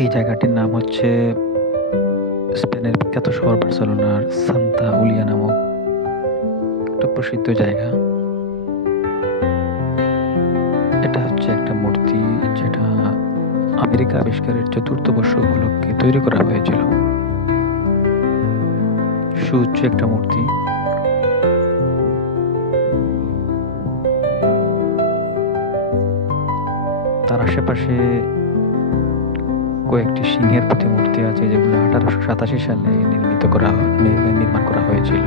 এই জায়গাটির নাম হচ্ছে স্পেনের বিখ্যাত শহর বার্সেলোনার সান্তা উলিয়া নামক একটা প্রসিদ্ধ জায়গা। এটা হচ্ছে একটা মূর্তি যেটা আমেরিকা আবিষ্কারের ৪র্থ বর্ষ উপলক্ষে তৈরি করা হয়েছিল। সুউচ্চ একটা মূর্তি। তার আশেপাশে কয়েকটি সিংহের প্রতিমূর্তি আছে, যেগুলো ১৮৮৭ সালে নির্মাণ করা হয়েছিল।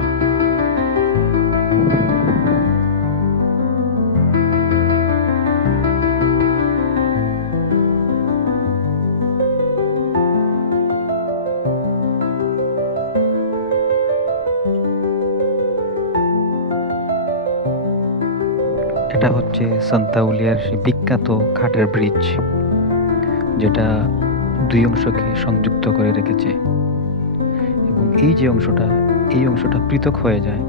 এটা হচ্ছে সান্তা উলিয়ার সেই বিখ্যাত কাঠের ব্রিজ, যেটা দুই অংশকে সংযুক্ত করে রেখেছে, এবং এই অংশটা পৃথক হয়ে যায়,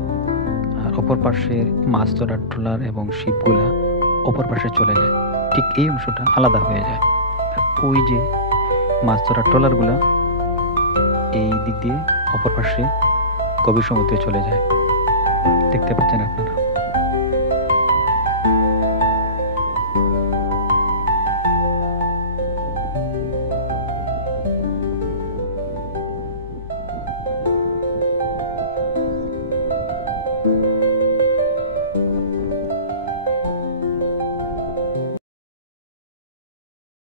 আর অপর পাশে মাছ ধরার ট্রলার এবং শিপগুলা অপর পাশে চলে যায়। ঠিক এই অংশটা আলাদা হয়ে যায়, আর ওই যে মাছ ধরার ট্রলারগুলা এই দিক দিয়ে অপর পাশে গভীর সমুদ্রে চলে যায়। দেখতে পাচ্ছেন আপনারা।